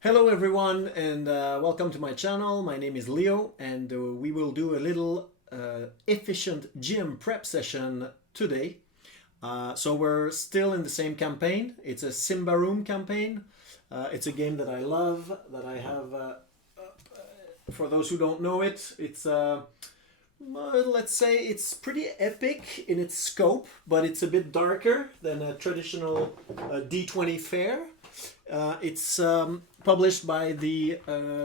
Hello everyone and welcome to my channel. My name is Leo and we will do a little efficient GM prep session today. So we're still in the same campaign. It's a Simbaroom campaign. It's a game that I love, that I have, for those who don't know it, it's let's say it's pretty epic in its scope, but it's a bit darker than a traditional D20 fare. It's published by the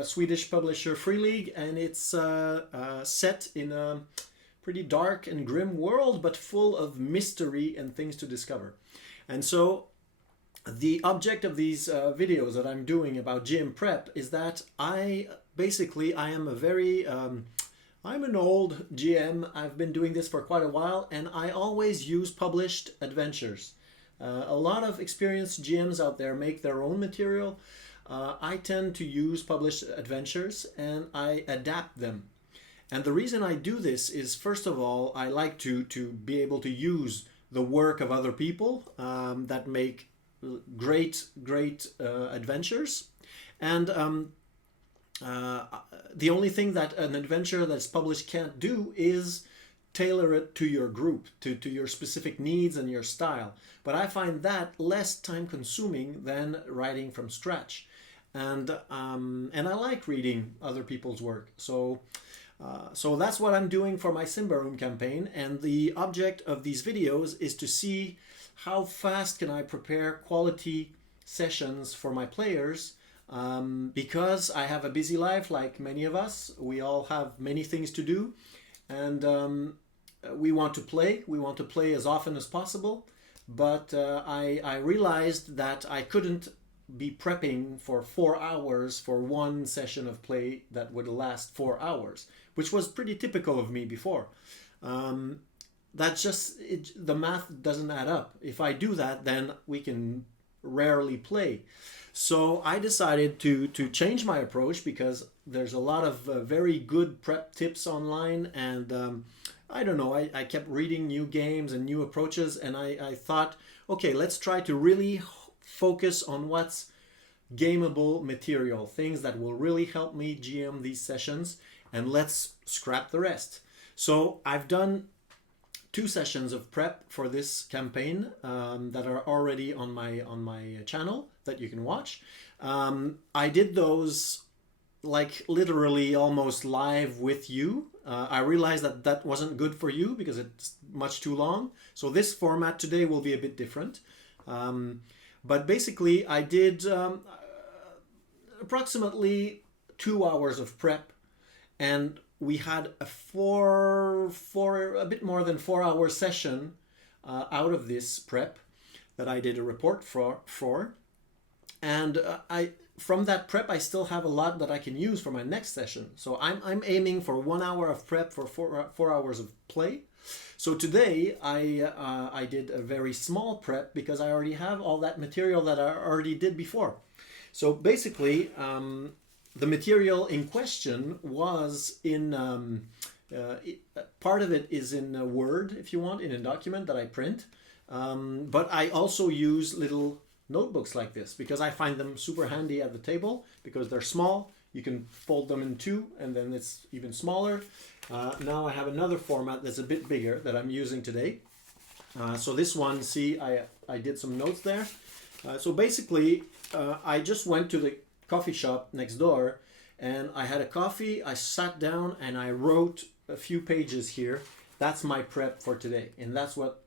Swedish publisher Free League, and it's set in a pretty dark and grim world, but full of mystery and things to discover. And so the object of these videos that I'm doing about GM prep is that I am a very I'm an old GM. I've been doing this for quite a while, and I always use published adventures. A lot of experienced GMs out there make their own material. I tend to use published adventures and I adapt them. And the reason I do this is, first of all, I like to be able to use the work of other people that make great adventures. And the only thing that an adventure that's published can't do is tailor it to your group, to your specific needs and your style. But I find that less time consuming than writing from scratch. And I like reading other people's work. So that's what I'm doing for my Simbaroom campaign. And the object of these videos is to see how fast can I prepare quality sessions for my players. Because I have a busy life like many of us. We all have many things to do. And we want to play as often as possible, but I realized that I couldn't be prepping for 4 hours for one session of play that would last 4 hours, which was pretty typical of me before. That's just the math doesn't add up. If I do that, then we can rarely play. So I decided to change my approach, because there's a lot of very good prep tips online, and I don't know, I kept reading new games and new approaches, and I thought, okay, let's try to really focus on what's gameable material, things that will really help me GM these sessions, and let's scrap the rest. So I've done 2 sessions of prep for this campaign that are already on my channel that you can watch. I did those like literally almost live with you. I realized that wasn't good for you because it's much too long. So this format today will be a bit different. But basically I did approximately 2 hours of prep, and we had a bit more than 4 hour session out of this prep that I did a report for. And from that prep, I still have a lot that I can use for my next session. So I'm aiming for 1 hour of prep for 4 hours of play. So today I did a very small prep because I already have all that material that I already did before. So basically, the material in question was in part of it is in Word, if you want, in a document that I print. But I also use little notebooks like this because I find them super handy at the table, because they're small. You can fold them in 2 and then it's even smaller. Now I have another format that's a bit bigger that I'm using today. So this one, see, I did some notes there. So basically I just went to the coffee shop next door and I had a coffee. I sat down and I wrote a few pages here. That's my prep for today, and that's what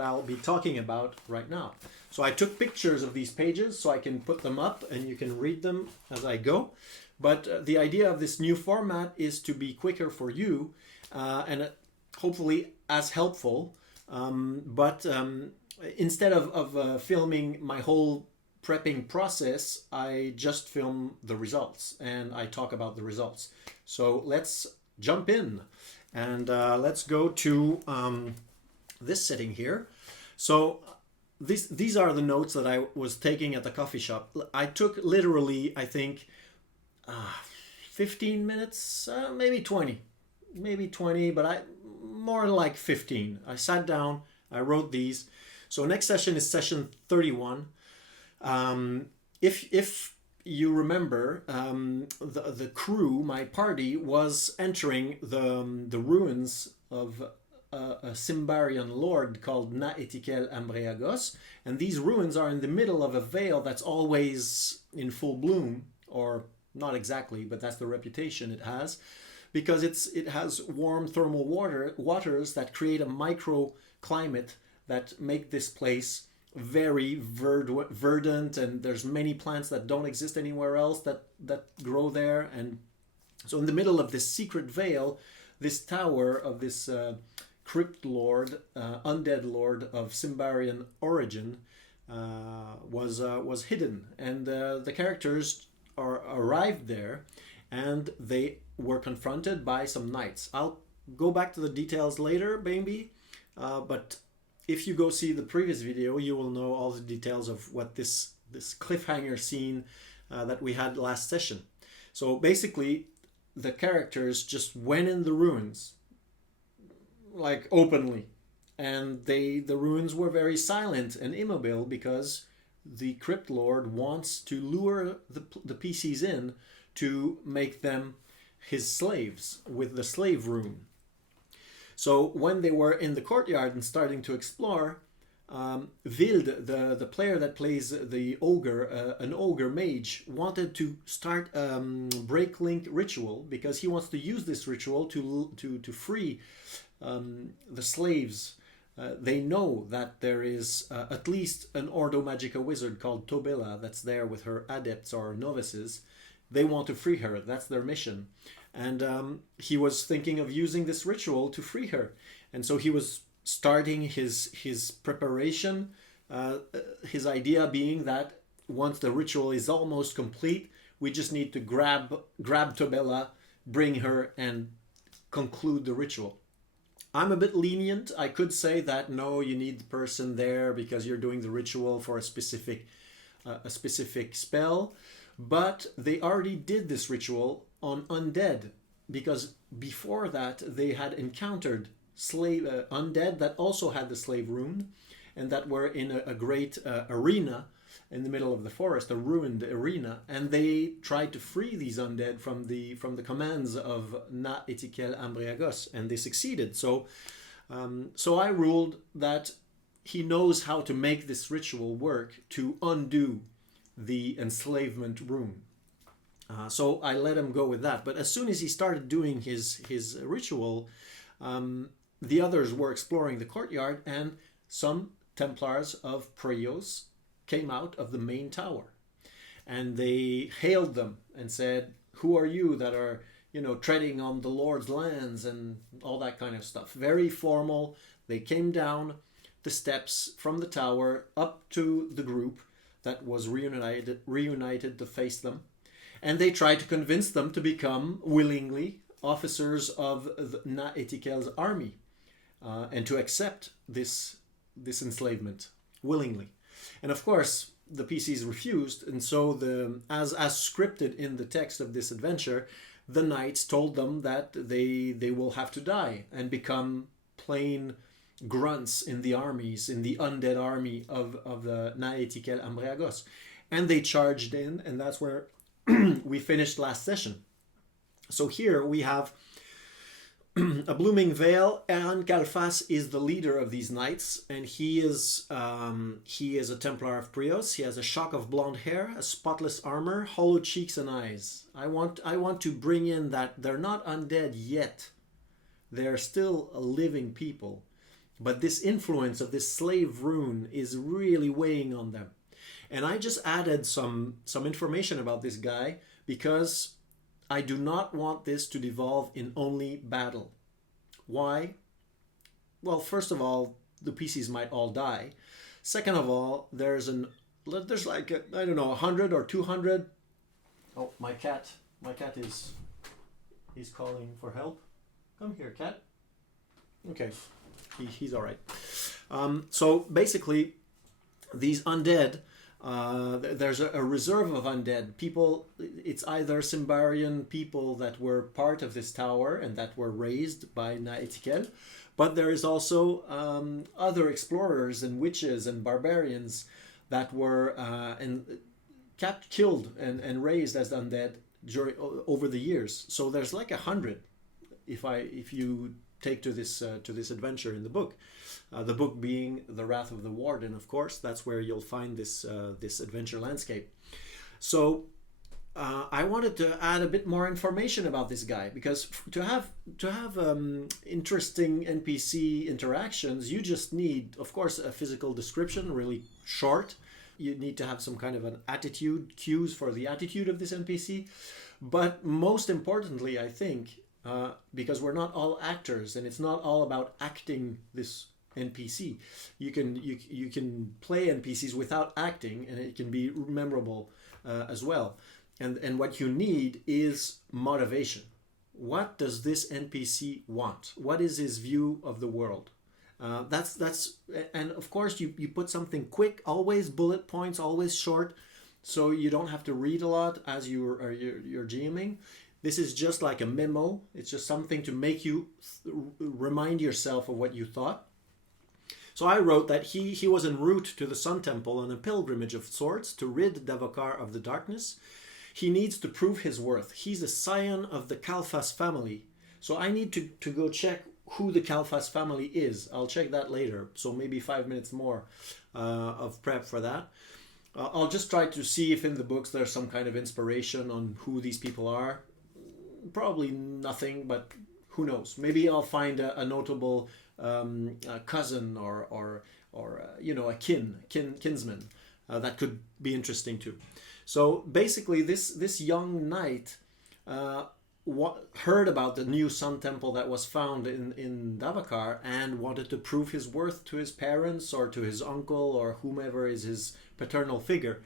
I'll be talking about right now. So I took pictures of these pages so I can put them up and you can read them as I go. But the idea of this new format is to be quicker for you and hopefully as helpful. But instead of filming my whole prepping process, I just film the results and I talk about the results. So let's jump in and let's go to this setting here. So these are the notes that I was taking at the coffee shop. I took literally, I think, 15 minutes, maybe 20, but more like 15. I sat down, I wrote these. So next session is session 31. If you remember, the crew, my party, was entering the ruins of a Simbarian lord called Na-Ethikel Ambreagos, and these ruins are in the middle of a vale that's always in full bloom, or not exactly, but that's the reputation it has, because it has warm thermal waters that create a microclimate that make this place very verdant, and there's many plants that don't exist anywhere else that grow there. And so in the middle of this secret vale, this tower of this crypt lord, undead lord of Simbarian origin, was hidden, and the characters arrived there, and they were confronted by some knights. I'll go back to the details later, maybe, but if you go see the previous video, you will know all the details of what this cliffhanger scene that we had last session. So basically, the characters just went in the ruins, like openly, and the ruins were very silent and immobile because the crypt lord wants to lure the PCs in to make them his slaves with the slave room. So when they were in the courtyard and starting to explore, Wild, the player that plays the ogre, an ogre mage, wanted to start break link ritual, because he wants to use this ritual to free the slaves. They know that there is at least an Ordo Magica wizard called Tobilla that's there with her adepts or novices. They want to free her. That's their mission. And he was thinking of using this ritual to free her. And so he was starting his preparation, his idea being that once the ritual is almost complete, we just need to grab Tobilla, bring her, and conclude the ritual. I'm a bit lenient. I could say that no, you need the person there because you're doing the ritual for a specific spell. But they already did this ritual on undead, because before that they had encountered undead that also had the slave room, and that were in a great arena in the middle of the forest, a ruined arena, and they tried to free these undead from the commands of Na-Ethikel Ambreagos, and they succeeded. So I ruled that he knows how to make this ritual work to undo the enslavement room. So I let him go with that. But as soon as he started doing his ritual, the others were exploring the courtyard, and some Templars of Prios came out of the main tower. And they hailed them and said, "Who are you that are, treading on the Lord's lands?" and all that kind of stuff. Very formal. They came down the steps from the tower up to the group that was reunited to face them. And they tried to convince them to become, willingly, officers of Na-Ethikel's army, and to accept this enslavement willingly. And of course, the PCs refused, and so as scripted in the text of this adventure, the knights told them that they will have to die and become plain grunts in the armies, in the undead army of the Na-Ethikel Ambreagos. And they charged in, and that's where we finished last session. So here we have A Blooming Vale. Aaron Kalfas is the leader of these knights, and he is a Templar of Prios. He has a shock of blonde hair, a spotless armor, hollow cheeks and eyes. I want to bring in that they're not undead yet. They're still a living people. But this influence of this slave rune is really weighing on them. And I just added some information about this guy because I do not want this to devolve in only battle. Why? Well, first of all, the PCs might all die. Second of all, there's like, I don't know, 100 or 200. Oh, my cat he's calling for help. Come here, cat. Okay, he's all right. So basically, these undead, there's a reserve of undead people. It's either Simbarian people that were part of this tower and that were raised by Na-Ethikel, but there is also other explorers and witches and barbarians that were killed and raised as undead over the years. So there's like 100 if you take to this adventure in the book. The book being The Wrath of the Warden, of course. That's where you'll find this adventure landscape. So I wanted to add a bit more information about this guy, because to have interesting NPC interactions, you just need, of course, a physical description, really short. You need to have some kind of an attitude, cues for the attitude of this NPC. But most importantly, I think, because we're not all actors, and it's not all about acting this NPC. You can play NPCs without acting, and it can be memorable as well. And what you need is motivation. What does this NPC want? What is his view of the world? And of course you put something quick, always bullet points, always short, so you don't have to read a lot as you're GMing. This is just like a memo. It's just something to make you remind yourself of what you thought. So I wrote that he was en route to the Sun Temple on a pilgrimage of sorts to rid Davokar of the darkness. He needs to prove his worth. He's a scion of the Kalfas family. So I need to go check who the Kalfas family is. I'll check that later. So maybe 5 minutes more of prep for that. I'll just try to see if in the books there's some kind of inspiration on who these people are. Probably nothing, but who knows? Maybe I'll find a notable cousin or a kinsman that could be interesting too. So basically, this young knight heard about the new Sun Temple that was found in Davokar and wanted to prove his worth to his parents or to his uncle or whomever is his paternal figure.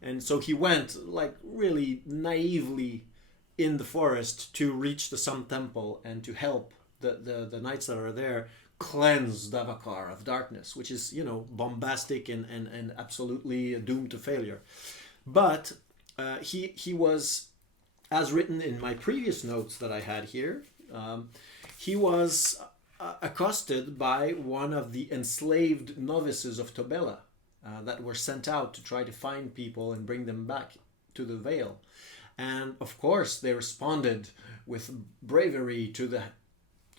And so he went, like, really naively in the forest to reach the Sun Temple and to help the knights that are there cleanse Davokar of darkness, which is, bombastic and absolutely doomed to failure. But he was, as written in my previous notes that I had here, he was accosted by one of the enslaved novices of Tobela that were sent out to try to find people and bring them back to the Vale. And of course they responded with bravery to the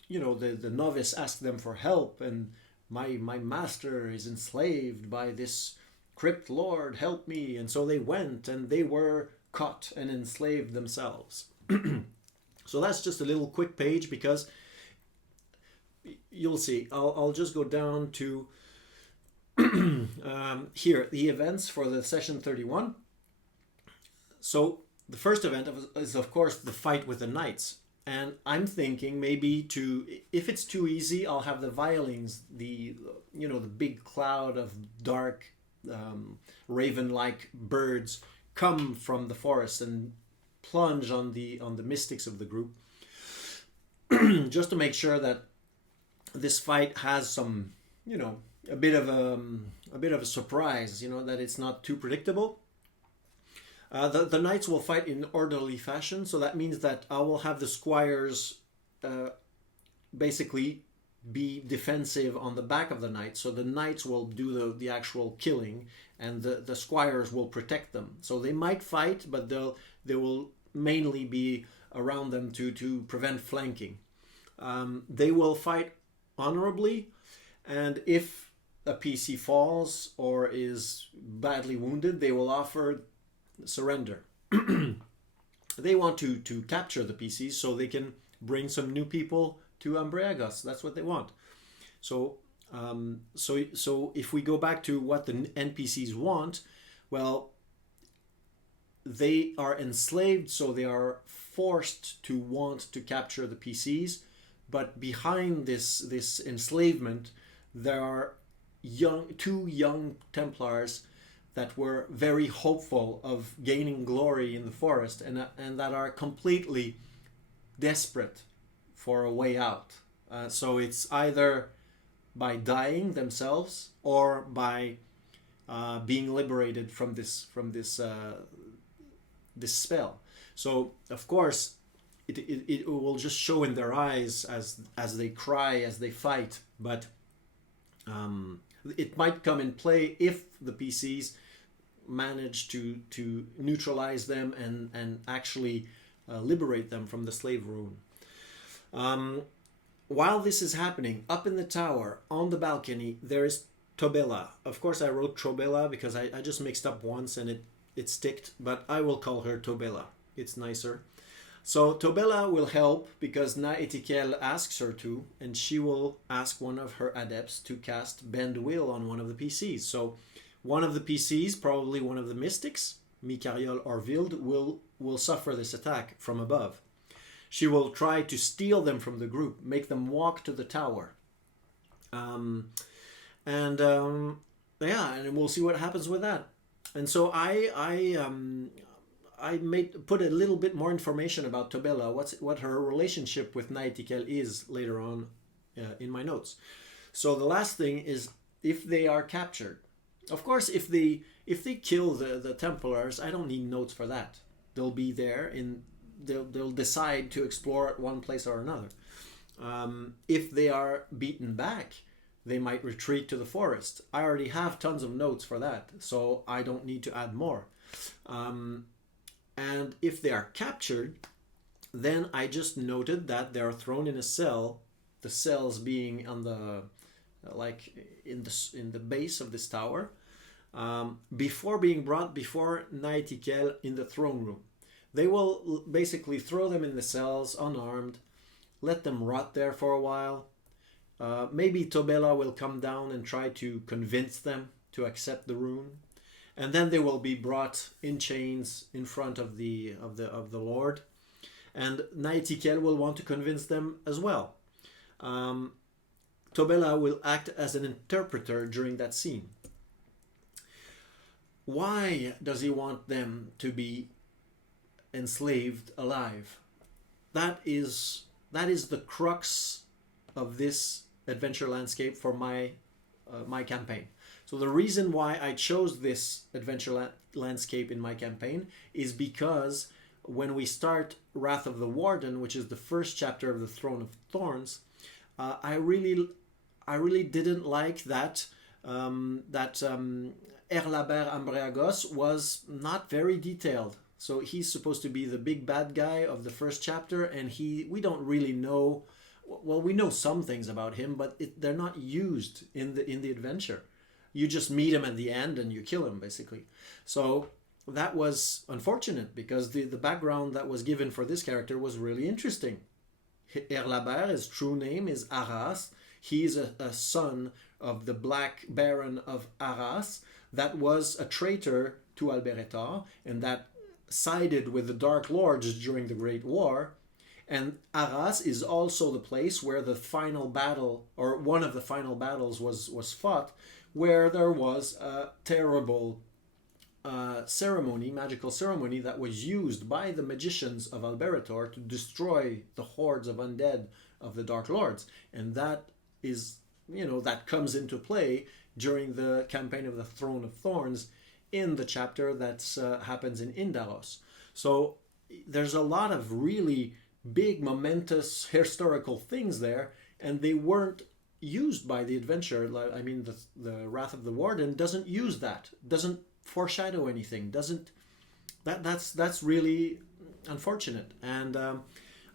novice asked them for help, and my master is enslaved by this crypt lord, help me. And so they went and they were caught and enslaved themselves. So that's just a little quick page, because you'll see, I'll just go down to here, the events for the session 31. So the first event is, of course, the fight with the knights. And I'm thinking maybe if it's too easy, I'll have the violins, the big cloud of dark raven-like birds come from the forest and plunge on the mystics of the group, just to make sure that this fight has some, a bit of a surprise, that it's not too predictable. The knights will fight in orderly fashion, so that means that I will have the squires basically be defensive on the back of the knights, so the knights will do the actual killing, and the squires will protect them. So they might fight, but they will mainly be around them to prevent flanking. They will fight honorably, and if a PC falls or is badly wounded, they will offer surrender. They want to capture the PCs so they can bring some new people to Ambreagos. That's what they want. So if we go back to what the NPCs want, well, they are enslaved, so they are forced to want to capture the PCs. But behind this enslavement, there are two young Templars that were very hopeful of gaining glory in the forest, and that are completely desperate for a way out. So it's either by dying themselves or by being liberated from this spell. So of course it will just show in their eyes as they cry, as they fight, but it might come in play if the PCs manage to neutralize them and actually liberate them from the slave rune. While this is happening, up in the tower, on the balcony, there is Tobela. Of course, I wrote Trobela because I just mixed up once and it sticked, but I will call her Tobela. It's nicer. So Tobela will help because Na-Ethikel asks her to, and she will ask one of her adepts to cast Bend Will on one of the PCs. So one of the PCs, probably one of the mystics, Mikariol or Vild, will suffer this attack from above. She will try to steal them from the group, make them walk to the tower. And we'll see what happens with that. And so I put a little bit more information about Tobela, what her relationship with Na-Ethikel is later on in my notes. So the last thing is if they are captured. Of course, if they kill the Templars, I don't need notes for that. They'll be there they'll decide to explore at one place or another. If they are beaten back, they might retreat to the forest. I already have tons of notes for that, so I don't need to add more. And if they are captured, then I just noted that they are thrown in a cell, the cells being on the in the base of this tower, before being brought before Na-Ethikel in the throne room. They will basically throw them in the cells unarmed, let them rot there for a while. Maybe Tobela will come down and try to convince them to accept the rune, and then they will be brought in chains in front of the Lord, and Na-Ethikel will want to convince them as well. Tobela will act as an interpreter during that scene. Why does he want them to be enslaved alive? That is the crux of this adventure landscape for my campaign. So the reason why I chose this adventure landscape in my campaign is because when we start Wrath of the Warden, which is the first chapter of the Throne of Thorns, I really didn't like that Untitled Ambreagos was not very detailed. So he's supposed to be the big bad guy of the first chapter, and we don't really know. Well, we know some things about him, but they're not used in the adventure. You just meet him at the end and you kill him, basically. So that was unfortunate because the background that was given for this character was really interesting. Erlabert, his true name is Arras. He's a son of the Black Baron of Arras that was a traitor to Alberetar and that sided with the Dark Lords during the Great War. And Arras is also the place where the final battle, or one of the final battles was fought, where there was a terrible magical ceremony that was used by the magicians of Alberetar to destroy the hordes of undead of the Dark Lords. And that is, that comes into play during the campaign of the Throne of Thorns in the chapter that happens in Indaros. So there's a lot of really big, momentous historical things there, and they weren't used by the adventure. I mean, the Wrath of the Warden doesn't use that, doesn't foreshadow anything, that's really unfortunate, and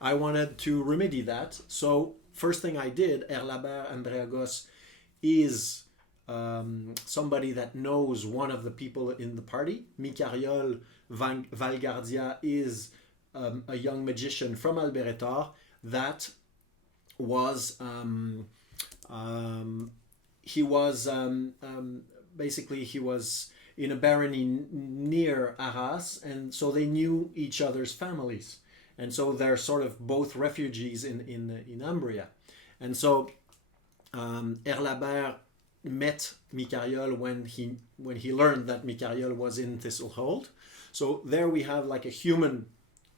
I wanted to remedy that. So first thing I did, Untitled Ambreagos is somebody that knows one of the people in the party. Mikariol Valgardia is a young magician from Alberetar that was he was in a barony near Arras, and so they knew each other's families, and so they're sort of both refugees in Umbria. And so Erlabert met Mikariol when he learned that Mikariol was in Thistlehold. So there we have like a human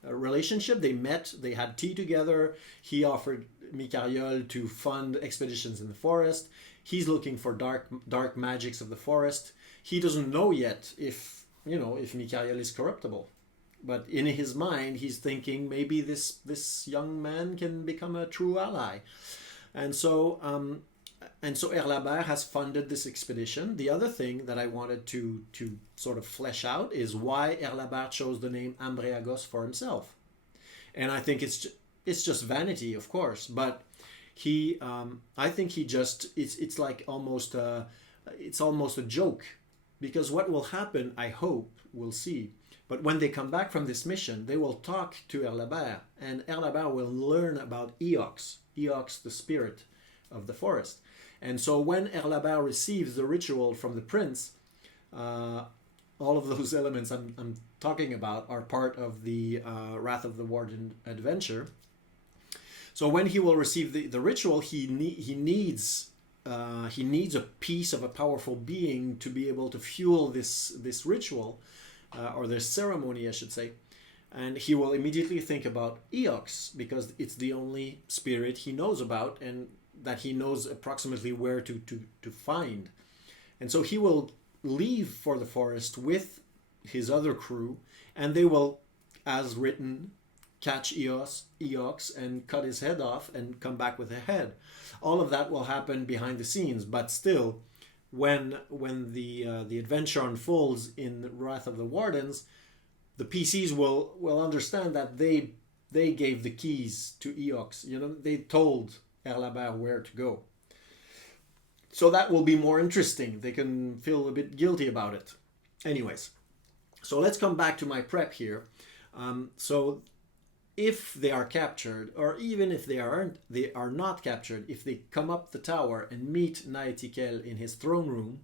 relationship. They met, they had tea together. He offered Mikariol to fund expeditions in the forest. He's looking for dark magics of the forest. He doesn't know yet if Mikariol is corruptible, but in his mind he's thinking maybe this young man can become a true ally. And so and so Erlabert has funded this expedition. The other thing that I wanted to sort of flesh out is why Erlabert chose the name Ambreagos for himself. And I think it's just vanity, of course, but he I think he just it's like almost it's almost a joke, because what will happen, I hope, we'll see. But when they come back from this mission, they will talk to Erlabert, and Erlabert will learn about Eox, the spirit of the forest. And so when Erlabert receives the ritual from the prince, all of those elements I'm talking about are part of the Wrath of the Warden adventure. So when he will receive the ritual, he needs a piece of a powerful being to be able to fuel this ritual, or this ceremony, I should say. And he will immediately think about Eox, because it's the only spirit he knows about, and that he knows approximately where to find. And so he will leave for the forest with his other crew, and they will, as written, catch Eox and cut his head off and come back with a head. All of that will happen behind the scenes, but still, when the adventure unfolds in Wrath of the Wardens, the PCs will understand that they gave the keys to Eox. They told Erlabert where to go. So that will be more interesting. They can feel a bit guilty about it. Anyways, so let's come back to my prep here. So if they are captured, or even if they are not captured, if they come up the tower and meet Na-Ethikel in his throne room,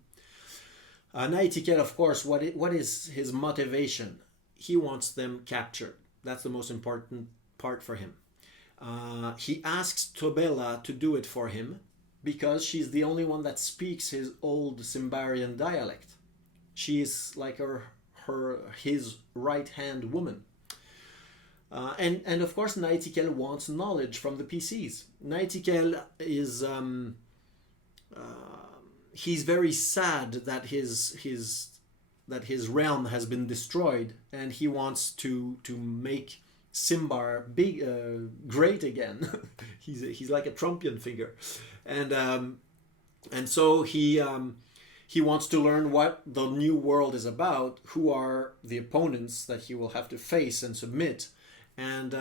Na-Ethikel, of course, what is his motivation? He wants them captured. That's the most important part for him. He asks Tobela to do it for him, because she's the only one that speaks his old Simbarian dialect. She is like his right-hand woman. And of course, Na-Ethikel wants knowledge from the PCs. Na-Ethikel is he's very sad that his realm has been destroyed, and he wants to make Simbar big, great again. he's like a Trumpian figure, and so he wants to learn what the new world is about, who are the opponents that he will have to face and submit, and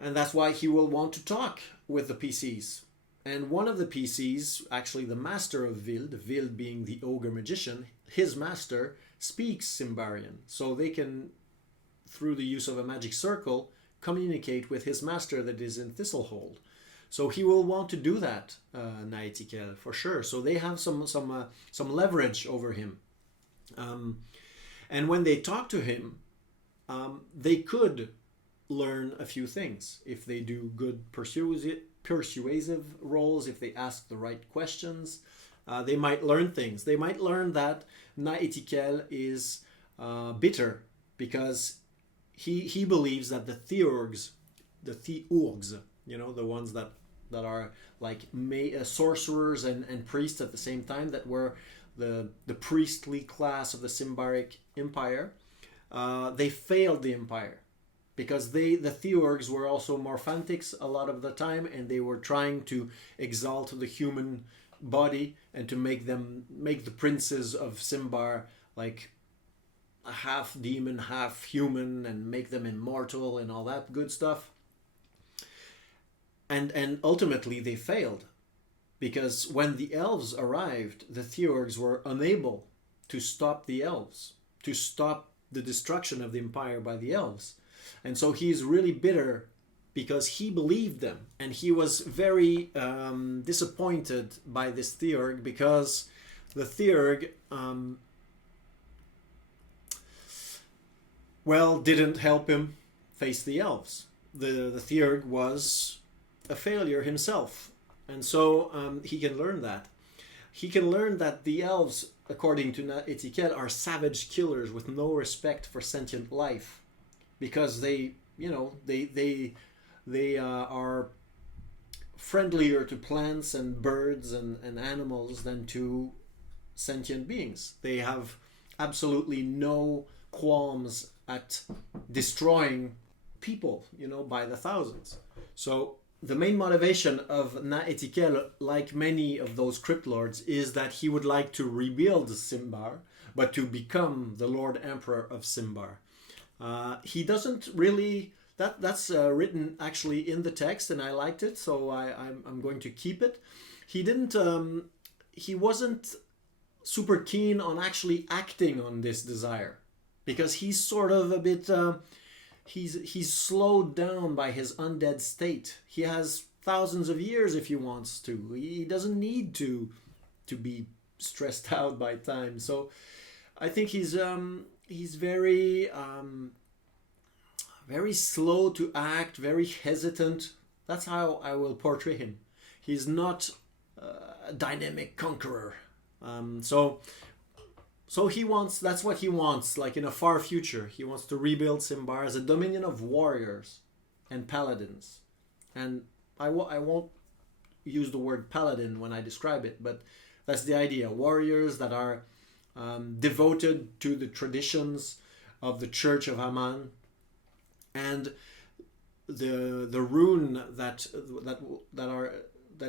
that's why he will want to talk with the PCs. And one of the PCs, actually the master of Vild being the ogre magician, his master speaks Simbarian, so they can, through the use of a magic circle, communicate with his master that is in Thistlehold. So he will want to do that, Na-Ethikel, for sure. So they have some leverage over him. And when they talk to him, they could learn a few things if they do good persuasive roles, if they ask the right questions. They might learn things. They might learn that Na-Ethikel is bitter, because he believes that the Theurgs, the ones that are like sorcerers and priests at the same time, that were the priestly class of the Simbaric Empire, they failed the empire, because the Theurgs were also Morphantics a lot of the time, and they were trying to exalt the human body and to make the princes of Simbar like half demon, half human, and make them immortal and all that good stuff. And ultimately they failed, because when the elves arrived, the Theurgs were unable to stop the elves, to stop the destruction of the empire by the elves. And so he's really bitter, because he believed them, and he was very disappointed by this Theurg, because the Theurg didn't help him face the elves. The Theurg was a failure himself, and so he can learn that. He can learn that the elves, according to Na-Ethikel, are savage killers with no respect for sentient life, because they are friendlier to plants and birds and animals than to sentient beings. They have absolutely no qualms at destroying people, by the thousands. So the main motivation of Na-Ethikel, like many of those crypt lords, is that he would like to rebuild Simbar, but to become the Lord Emperor of Simbar. He doesn't really. That's written actually in the text, and I liked it, so I'm going to keep it. He didn't. He wasn't super keen on actually acting on this desire, because he's sort of a bit. He's slowed down by his undead state. He has thousands of years if he wants to. He doesn't need to be stressed out by time. So I think he's very very slow to act, very hesitant. That's how I will portray him. He's not a dynamic conqueror. So he wants, that's what he wants, like in a far future. He wants to rebuild Simbar as a dominion of warriors and paladins. And I won't use the word paladin when I describe it, but that's the idea. Warriors that are devoted to the traditions of the Church of Haman, and the rune that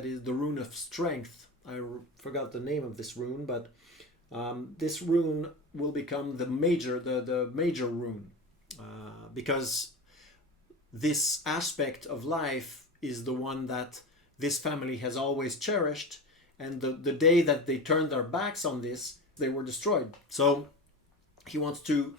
is the rune of strength. I forgot the name of this rune, but this rune will become the major rune, because this aspect of life is the one that this family has always cherished, and the day that they turned their backs on this, they were destroyed. So he wants to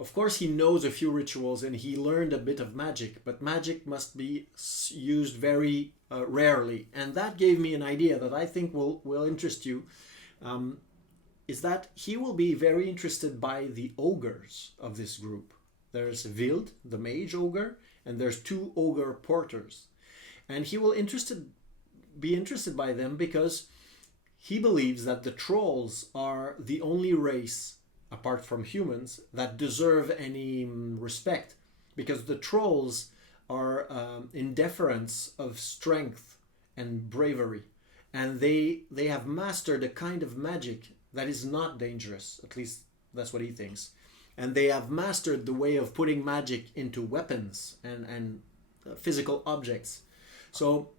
of course he knows a few rituals and he learned a bit of magic, but magic must be used very rarely. And that gave me an idea that I think will interest you. Is that he will be very interested by the ogres of this group. There's Wild, the mage ogre, and there's 2 ogre porters. And he will be interested by them because he believes that the trolls are the only race, apart from humans, that deserve any respect. Because the trolls are in deference of strength and bravery. And they have mastered a kind of magic that is not dangerous. At least that's what he thinks. And they have mastered the way of putting magic into weapons and physical objects. So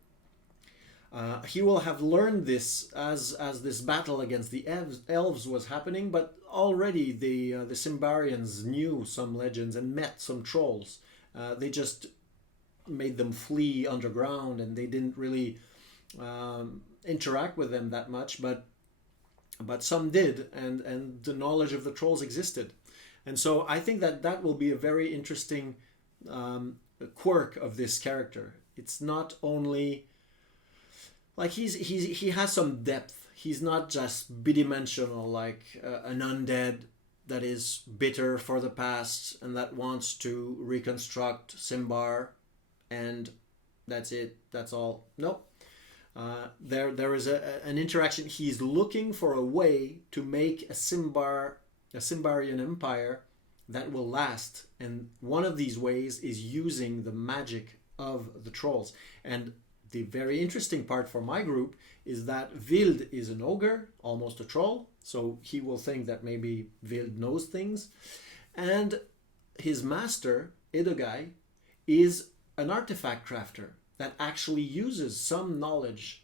he will have learned this as this battle against the elves was happening, but already the Simbarians knew some legends and met some trolls. They just made them flee underground, and they didn't really interact with them that much, but some did, and the knowledge of the trolls existed. And so I think that will be a very interesting quirk of this character. It's not only like he has some depth. He's not just bidimensional, like an undead that is bitter for the past and that wants to reconstruct Simbar, and that's it. That's all. Nope. There is an interaction. He's looking for a way to make a Simbarian empire that will last, and one of these ways is using the magic of the trolls. And the very interesting part for my group is that Wild is an ogre, almost a troll, so he will think that maybe Wild knows things, and his master Edogai is an artifact crafter that actually uses some knowledge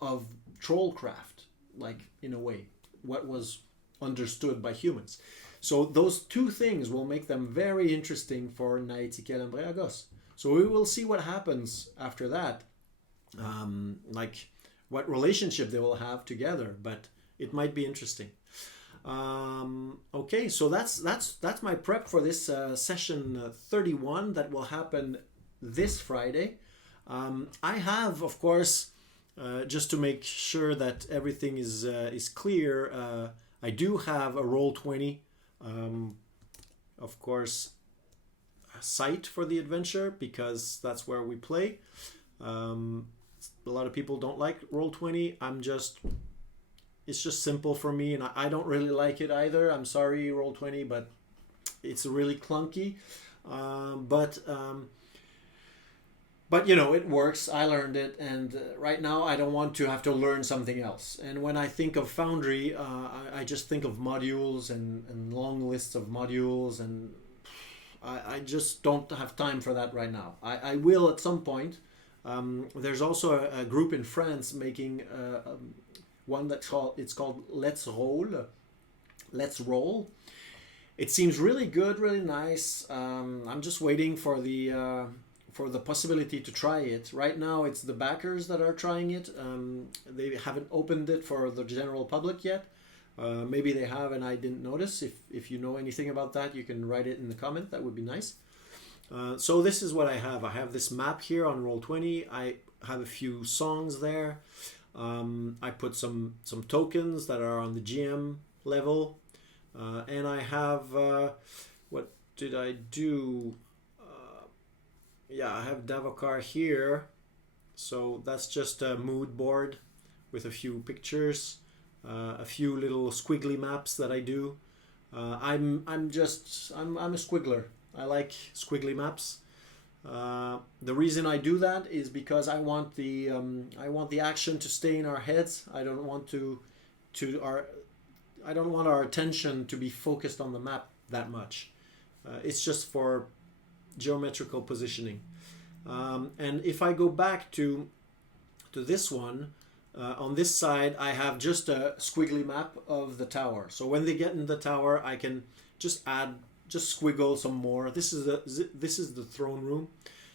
of trollcraft, like in a way, what was understood by humans. So those 2 things will make them very interesting for Na-Ethikel Ambreagos. So we will see what happens after that, like what relationship they will have together, but it might be interesting. Okay, so that's my prep for this session 31 that will happen this Friday. I have, of course, just to make sure that everything is clear, I do have a Roll20, of course, site for the adventure, because that's where we play. A lot of people don't like Roll20. It's just simple for me, and I don't really like it either. I'm sorry, Roll20, but it's really clunky. But you know, it works. I learned it, and right now I don't want to have to learn something else. And when I think of Foundry, I just think of modules and long lists of modules, and I just don't have time for that right now. I will at some point. There's also a group in France making one that's called Let's Roll. Let's Roll. It seems really good, really nice. I'm just waiting for the possibility to try it. Right now, it's the backers that are trying it. They haven't opened it for the general public yet. Maybe they have and I didn't notice. If you know anything about that, you can write it in the comment. That would be nice. So this is what I have. I have this map here on Roll20. I have a few songs there. I put some tokens that are on the GM level. And I have, what did I do? Yeah, I have Davokar here. So that's just a mood board with a few pictures. A few little squiggly maps that I do. I'm a squiggler. I like squiggly maps. The reason I do that is because I want the action to stay in our heads. I don't want our attention to be focused on the map that much. It's just for geometrical positioning. And if I go back to this one. On this side, I have just a squiggly map of the tower. So when they get in the tower, I can just squiggle some more. This is the throne room.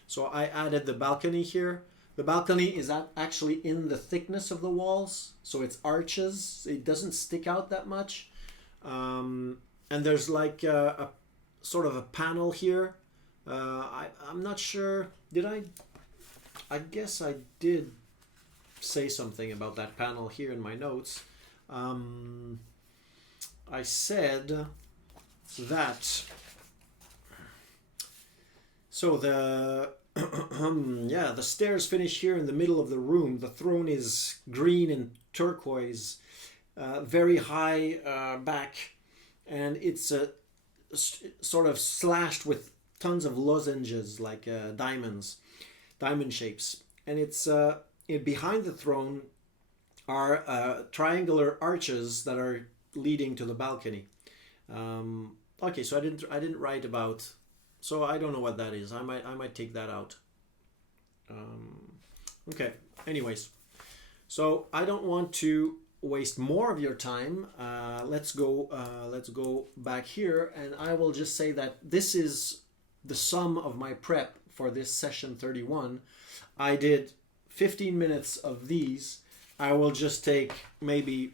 So I added the balcony here. The balcony is actually in the thickness of the walls, so it's arches. It doesn't stick out that much. And there's like a sort of a panel here. I'm not sure. Did I? I guess I did say something about that panel here in my notes. I said that so the the stairs finish here in the middle of the room. The throne is green and turquoise, very high back, and it's sort of slashed with tons of lozenges like diamond shapes, and it's behind the throne are triangular arches that are leading to the balcony. Okay, so I didn't write about, so I don't know what that is. I might take that out. Okay. Anyways, so I don't want to waste more of your time. Let's go back here, and I will just say that this is the sum of my prep for this session 31. I did 15 minutes of these. I will just take maybe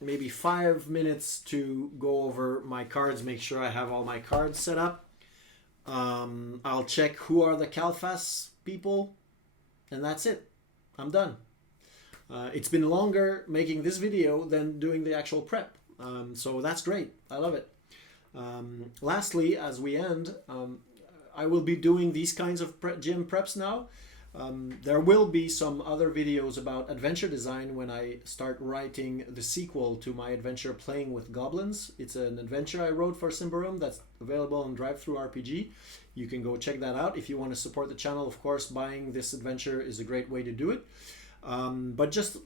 5 minutes to go over my cards, make sure I have all my cards set up. I'll check who are the Calfas people, and that's it. I'm done. It's been longer making this video than doing the actual prep, so that's great. I love it. Lastly, as we end, I will be doing these kinds of gym preps now. There will be some other videos about adventure design when I start writing the sequel to my adventure Playing with Goblins. It's an adventure I wrote for Symbaroum that's available on DriveThruRPG. You can go check that out. If you want to support the channel, of course, buying this adventure is a great way to do it. But just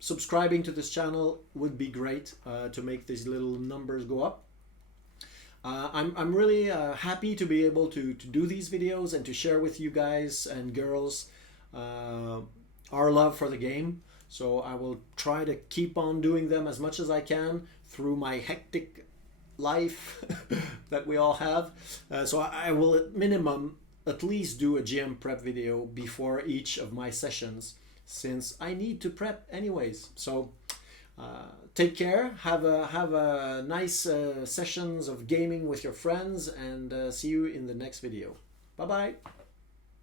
subscribing to this channel would be great to make these little numbers go up. I'm really happy to be able to do these videos and to share with you guys and girls our love for the game. So I will try to keep on doing them as much as I can through my hectic life that we all have. So I will at minimum at least do a GM prep video before each of my sessions, since I need to prep anyways. So take care, have a nice sessions of gaming with your friends, and see you in the next video. Bye bye.